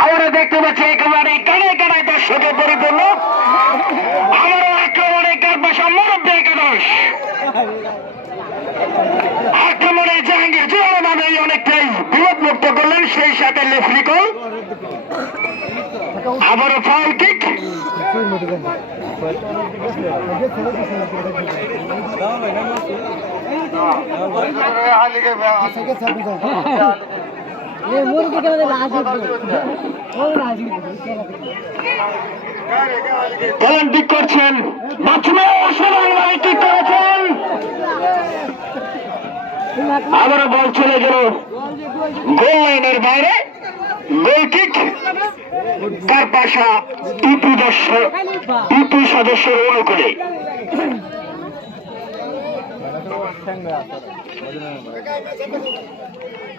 আমরা দেখতে পাচ্ছি একেবারে কানায় কানায় দর্শকে পরিপূর্ণ। আমারও আক্রমণে কারবাসা মুরব্বী একাদশ আক্রমণে জাহাঙ্গীর জোরালোভাবে অনেকটাই বিপদ মুক্ত করলেন সেই সাথে লেফরিকল আবারও ফাউল কিক ये বলেন ঠিক করছেন। ঠিক করেছেন। আবারও বল চলে গেল। গোল লাইনের বাইরে। গোল কিক তার পাশা টিপু দর্শক টিপু সদস্যের অনুকূলে।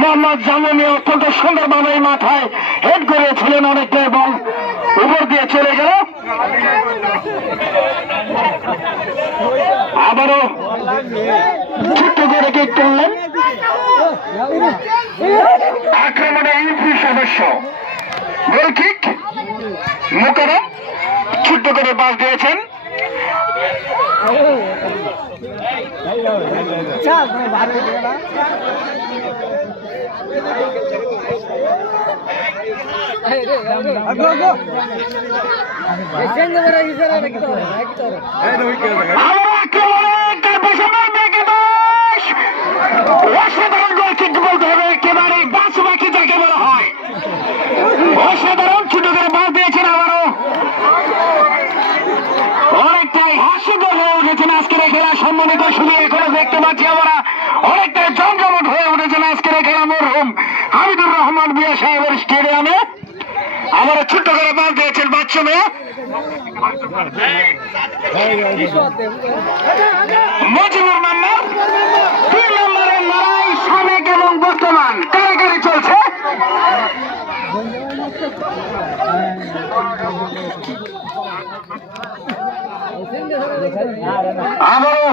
মোহাম্মদ জামিনী অত্যন্ত সুন্দরভাবে মাথায় হেড করেছিলেন অনেকটা এবং উপর দিয়ে চলে গেল। আবারও ছোট্ট করে কেক করলেন আক্রমণে ইউপি সদস্য। গোলকিক কিক ছোট্ট করে বাস দিয়েছেন। ভালো। হয় অসাধারণ ছোট করে আবারও অনেকটাই হাস্যকর হয়ে উঠেছেন আজকের খেলা সম্মানিত শুধু এখনও দেখতে পাচ্ছি আমরা। অনেকটাই জমজমট হয়ে উঠেছেন আজকের এই খেলা মরহুম হামিদুর রহমান সাহেবের স্টেডিয়ামে আবার ছোট্ট করে বাস দিয়েছেন বাচ্চা মেয়ে। মজিবুর নাম্বার তিন নম্বরের লড়াই সাবেক এবং বর্তমান। কারাগারি চলছে? আবারও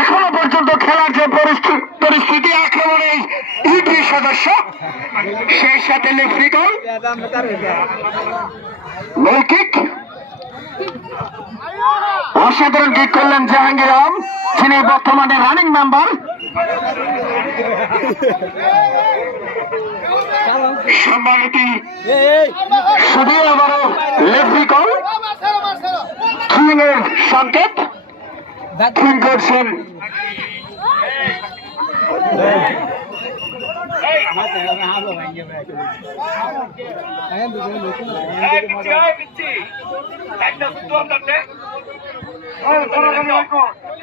এখনও পর্যন্ত খেলার যে পরিস্থিতি আক্রমণে ইউপি সদস্য সেই সাথে লেফ্রিকল গোল কিক অসাধারণ কিক করলেন জাহাঙ্গীর আলম যিনি বর্তমানে রানিং মেম্বার সম্মানিত শুধু আবারও লেফ্রিকল কিং এর সংকেত। কিং করছেন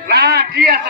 না ঠিক আছে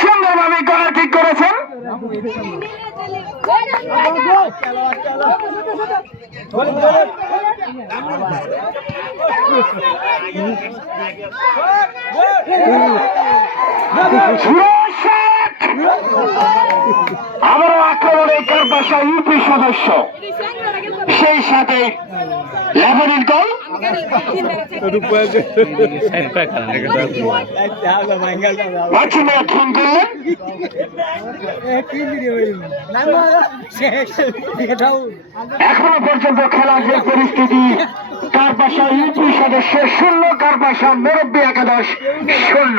সুন্দরভাবে করার ঠিক করেছেন। আবারও আক্রমণে কারবাসা ইউপি সদস্য। সেই সাথে এখনও পর্যন্ত খেলার যে পরিস্থিতি কারবাসা ইউপি সদস্য শূন্য কারবাসা মুরব্বী একাদশ শূন্য।